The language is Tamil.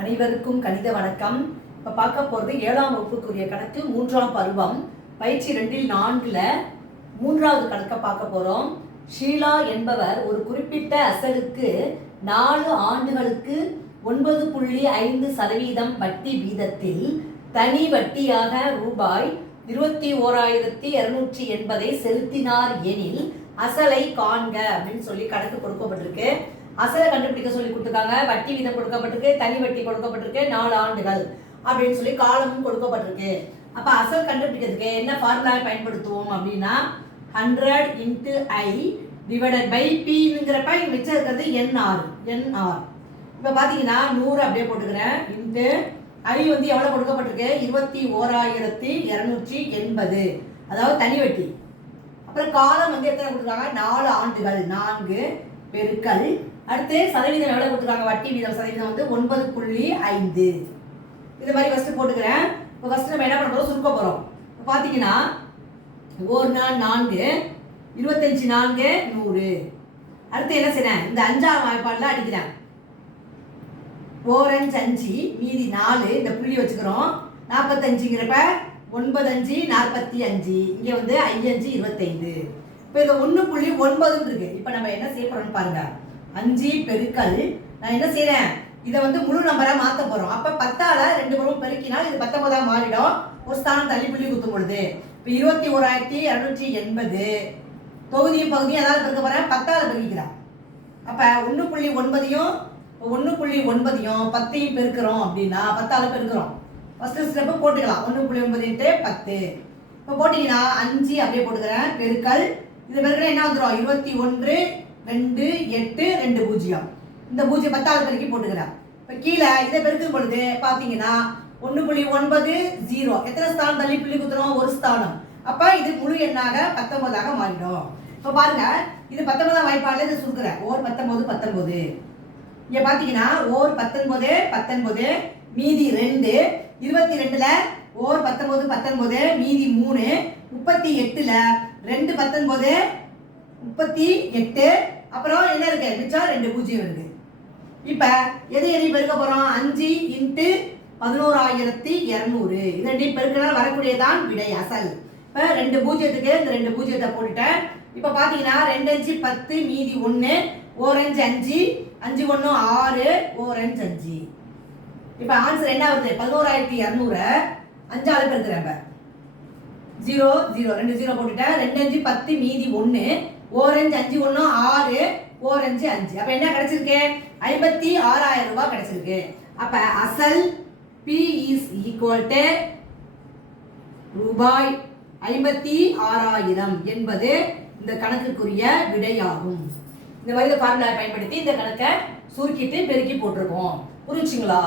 அனைவருக்கும் கணித வணக்கம். இப்போ பார்க்க போகிறது 7ஆம் வகுப்புக்குரிய கணக்கு 3ஆம் பருவம் பயிற்சி 2/4 3வது கணக்கை பார்க்க போகிறோம். ஷீலா என்பவர் ஒரு குறிப்பிட்ட அசலுக்கு 4 ஆண்டுகளுக்கு 9.5% வட்டி வீதத்தில் தனி வட்டியாக ரூபாய் 21,280 செலுத்தினார் எனில் அசலை காண்க அப்படின்னு சொல்லி கணக்கு கொடுக்கப்பட்டிருக்கு. அசலை கண்டுபிடிக்க சொல்லி கொடுத்துருக்காங்க. வட்டி வீதம் கொடுக்கப்பட்டிருக்கு, தனி வட்டி கொடுக்கப்பட்டிருக்கு, 4 ஆண்டுகள் அப்படின்னு சொல்லி காலமும் கொடுக்கப்பட்டிருக்கு. அப்போ அசல் கண்டுபிடிக்கிறதுக்கு என்ன ஃபார்முலா பயன்படுத்துவோம் அப்படின்னா 100 × I டிவைடட் பை Pங்கிறப்ப இங்கே மிச்சம் இருக்கிறது NR. இப்போ பார்த்தீங்கன்னா 100 அப்படியே போட்டுக்கிறேன். இன்ட்டு I வந்து எவ்வளோ கொடுக்கப்பட்டிருக்கு 21,280, அதாவது தனி வட்டி. அப்புறம் காலம் வந்து எத்தனை கொடுத்துருக்காங்க 4 ஆண்டுகள், 4 பெருக்கல் அடுத்து சதவீதம் எவ்வளோ கொடுத்துருக்காங்க வட்டி வீதம் சதவீதம் வந்து 9.5. இது மாதிரி ஃபஸ்ட்டு போட்டுக்கிறேன். இப்போ ஃபஸ்ட்டு நம்ம என்ன பண்ண போகிறோம் சுருக்க போகிறோம். இப்போ பார்த்தீங்கன்னா 1 4 4 25 4 100. அடுத்து என்ன செய்கிறேன் இந்த 5ஆம் வாய்ப்பாடில் அடிக்கிறேன். 4 5 5 மீதி 4 இந்த புள்ளி வச்சுக்கிறோம். 45ங்கிறப்ப 9 5 45, இங்கே வந்து 5 5 25. இப்போ இது 1.9 இருக்கு. இப்போ நம்ம என்ன செய்ய போறோம்னு பாருங்க. 5 பெருக்கல் நான் என்ன செய்யறேன் இதை வந்து முழு நம்பரா மாற்ற போறோம். அப்ப 10ஆல 2 புறம் பெருக்கினால் இது 19ஆ மாறிடும். ஒரு ஸ்தானம் தள்ளி புள்ளி குத்தும் பொழுது இப்போ 21,280 தொகுதியும் பகுதியும் அதாவது பெருக்க போறேன் 10ஆல பெருக்கிறேன். அப்ப 1.9யும் 1.9யும் 10யும் பெருக்கிறோம் அப்படின்னா 10ஆல பெருக்கிறோம். ஃபர்ஸ்ட் ஸ்டெப் போட்டுக்கலாம். 1.9 × 10. இப்போ போட்டீங்கன்னா 5 அப்படியே போட்டுக்கிறேன் பெருக்கல் இது பெருக்கல் என்ன வந்துடும் 21 2 8 2 0. இந்த 0 10ஆவது பெருக்கி போட்டுக்கிறேன். இப்போ கீழே இதை பெருக்கும் பொழுது பார்த்தீங்கன்னா 1.9 0 எத்தனை ஸ்தானம் தள்ளி புள்ளி குத்துறோம் ஒரு ஸ்தானம். அப்போ இது முழு எண்ணாக 19ஆக மாறிடும். இப்போ பாருங்க இது 19ஆம் வாய்ப்பாடில் இதை சுருக்குறேன். ஓர் 19 19. இங்கே பார்த்தீங்கன்னா ஓர் 19 19 மீதி 2 22ல் ஓர் 19 19 மீதி 3 38ல் 2 19 38. அப்புறம் என்ன இருக்கு மிச்சம் 2 0 இருக்கு. இப்போ எதையும் பெருக்க போறோம் 5 × 11,200. இது ரெண்டையும் பெருக்கினால் வரக்கூடியதான் விடை அசல். இப்போ 2 0க்கு இந்த 2 0 போட்டுட்டேன். இப்போ பார்த்தீங்கன்னா 2 5 10 மீதி 1 1 5 5 5 1 6 1 5 5. இப்போ ஆன்சர் என்ன வருது 11,200 5ஆல பெருக்கிறேன். 0 0 2 0 போட்டுட்டேன். 2 5 10 மீதி 1 1 5 5 1 6 1 5 5. அப்ப என்ன கிடைச்சிருக்கு 56,000 ரூபாய் கிடைச்சிருக்கு. அப்ப அசல் P is equal to ரூபாய் 56,000 என்பது இந்த கணக்குக்குரிய விடையாகும். இந்த மாதிரி ஃபார்முலா பயன்படுத்தி இந்த கணக்கை சுருக்கிட்டு பெருக்கி போட்டிருக்கோம். புரிஞ்சுங்களா?